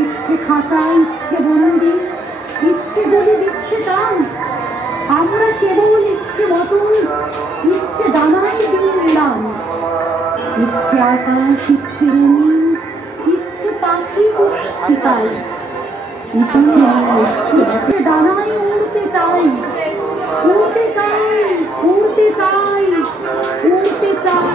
ইচ্ছে খাঁচা, ইচ্ছে বন্দি, ইচ্ছে বলি দিচ্ছে দাম। আমরা কেবল ইচ্ছে মতন, ইচ্ছে ডানায় দিয়ে উড়ান। ইচ্ছে আকাশ, ইচ্ছে রঙিন, ইচ্ছে পাখি পুষছি তাই। ইচ্ছে ডানায় উড়তে চাই, উড়তে চাই, উড়তে চাই, উড়তে চাই।